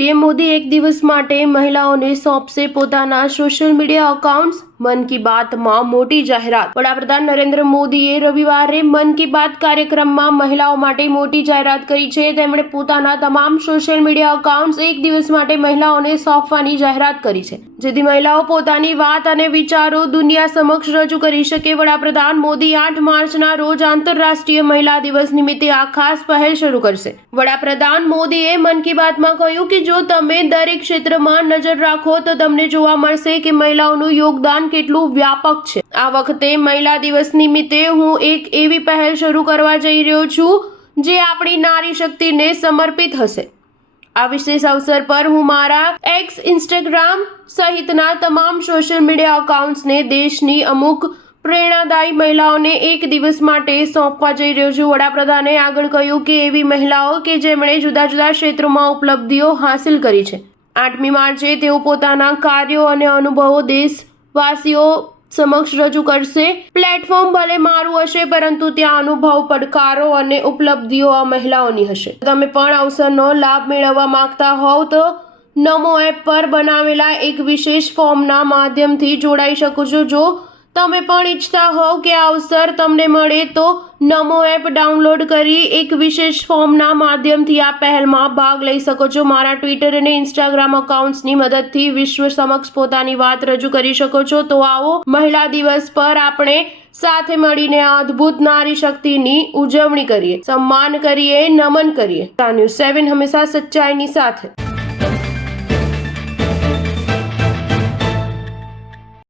PM Modi એક દિવસ માટે મહિલાઓને સોંપશે પોતાના social media accounts. Mann Ki બાતમાં મોટી જાહેરાત। વડાપ્રધાન નરેન્દ્ર મોદીએ રવિવારે મન કી બાત કાર્યક્રમમાં મહિલાઓ માટે મોટી જાહેરાત કરી છે। તેમણે પોતાના તમામ સોશિયલ મીડિયા એકાઉન્ટ્સ એક દિવસ માટે મહિલાઓને સોંપવાની જાહેરાત કરી છે, જેથી મહિલાઓ પોતાની વાત અને વિચારો દુનિયા સમક્ષ રજૂ કરી શકે। વડાપ્રધાન મોદી 8 માર્ચના રોજ આંતરરાષ્ટ્રીય મહિલા દિવસ નિમિત્તે આ ખાસ પહેલ શરૂ કરશે। વડાપ્રધાન મોદીએ મન કી બાતમાં કહ્યું કે જો તમે દરેક ક્ષેત્રમાં નજર રાખો તો તમને જોવા મળશે કે મહિલાઓનું યોગદાન કેટલું વ્યાપક છે। આ વખતે મહિલા દિવસ નિમિત્તે હું એક એવી પહેલ શરૂ કરવા જઈ રહ્યો છું જે આપણી નારી શક્તિને સમર્પિત હશે। આ વિશેષ અવસર પર હું મારા એક્સ, ઇન્સ્ટાગ્રામ સહિતના તમામ સોશિયલ મીડિયા એકાઉન્ટ્સને દેશની અમુક પ્રેરણાદાયી મહિલાઓને એક દિવસ માટે સોંપવા જઈ રહ્યો છું। વડાપ્રધાને આગળ કહ્યું કે એવી મહિલાઓ કે જેમણે જુદા જુદા ક્ષેત્રોમાં ઉપલબ્ધિઓ હાંસિલ કરી છે। 8મી માર્ચે તેઓ પોતાના કાર્યો અને અનુભવો દેશવાસીઓ સમક્ષ રજૂ કરશે। પ્લેટફોર્મ ભલે મારું હશે, પરંતુ ત્યાં અનુભવ, પડકારો અને ઉપલબ્ધિઓ આ મહિલાઓની હશે। તમે પણ અવસરનો લાભ મેળવવા માંગતા હોવ તો નમો એપ પર બનાવેલા એક વિશેષ ફોર્મના માધ્યમથી જોડાઈ શકો છો। જો તમે પણ ઈચ્છતા હોવ કે આ અવસર તમને મળે તો નમો એપ ડાઉનલોડ કરી એક વિશેષ ફોર્મના માધ્યમથી આ પહેલમાં ભાગ લઈ શકો છો। મારા ટ્વિટર અને ઇન્સ્ટાગ્રામ એકાઉન્ટ્સની મદદથી વિશ્વ સમક્ષ પોતાની વાત રજૂ કરી શકો છો। તો આવો મહિલા દિવસ પર આપણે સાથે મળીને આ અદ્ભુત નારી શક્તિની ઉજવણી કરીએ, સન્માન કરીએ, નમન કરીએ। ન્યૂઝ 7 હંમેશા સચ્ચાઈની સાથે।